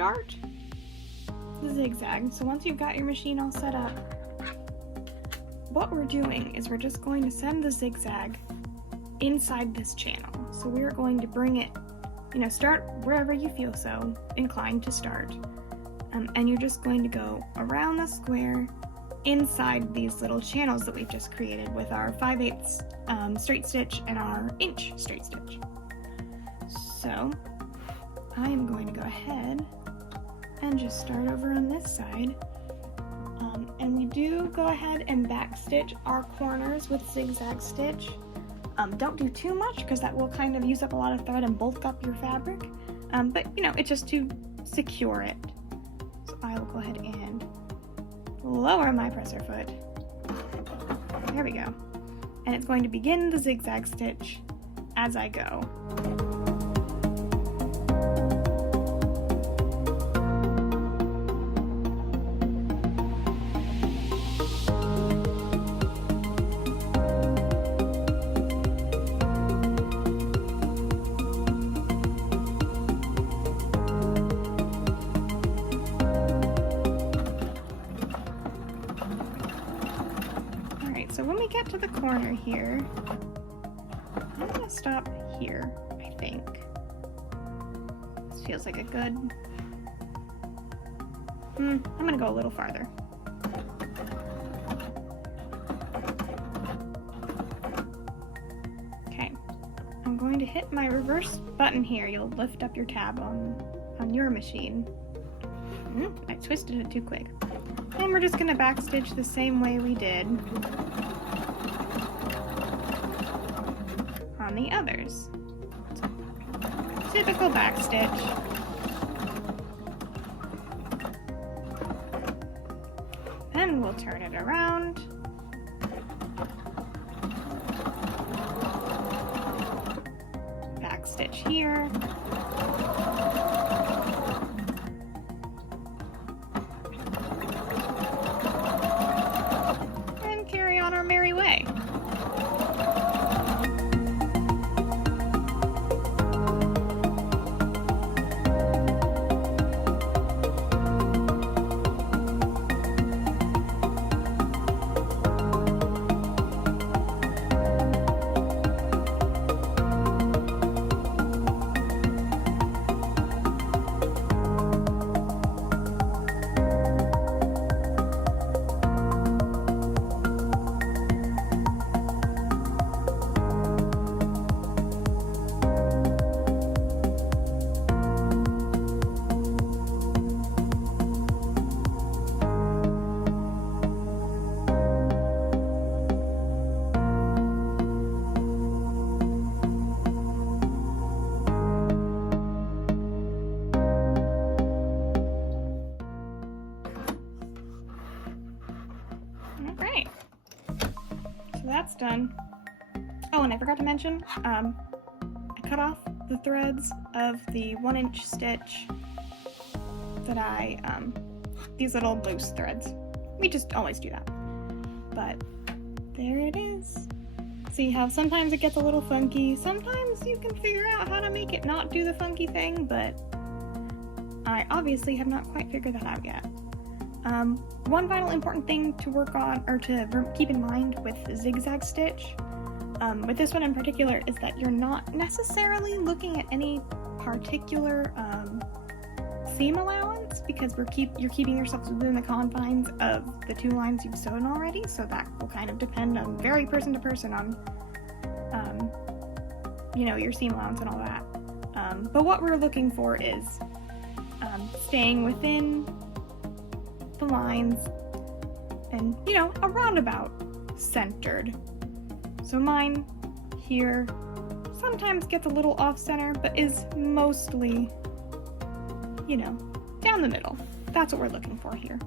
start the zigzag. So once you've got your machine all set up, what we're doing is we're just going to send the zigzag inside this channel. So we're going to bring it, start wherever you feel so inclined to start. And you're just going to go around the square inside these little channels that we've just created with our 5/8 straight stitch and our inch straight stitch. So I am going to go ahead and just start over on this side. And we do go ahead and backstitch our corners with Zigzag Stitch. Don't do too much because that will kind of use up a lot of thread and bulk up your fabric. But it's just to secure it. So I will go ahead and lower my presser foot. There we go. And it's going to begin the zigzag stitch as I go. So when we get to the corner here, I'm going to stop here, I think. This feels like a good... I'm going to go a little farther. Okay, I'm going to hit my reverse button here. You'll lift up your tab on your machine. I twisted it too quick. And we're just going to backstitch the same way we did on the others. Typical backstitch. Then we'll turn it around. Backstitch here. On our merry way. Alright, so that's done. Oh, and I forgot to mention, I cut off the threads of the 1-inch stitch that these little loose threads. We just always do that. But there it is. See how sometimes it gets a little funky. Sometimes you can figure out how to make it not do the funky thing, but I obviously have not quite figured that out yet. One final important thing to work on, or to keep in mind with Zigzag Stitch, with this one in particular, is that you're not necessarily looking at any particular seam allowance, because you're keeping yourselves within the confines of the 2 lines you've sewn already, so that will kind of depend on very person to person on your seam allowance and all that. But what we're looking for is staying within the lines and a roundabout centered. So mine here sometimes gets a little off center, but is mostly down the middle. That's what we're looking for here.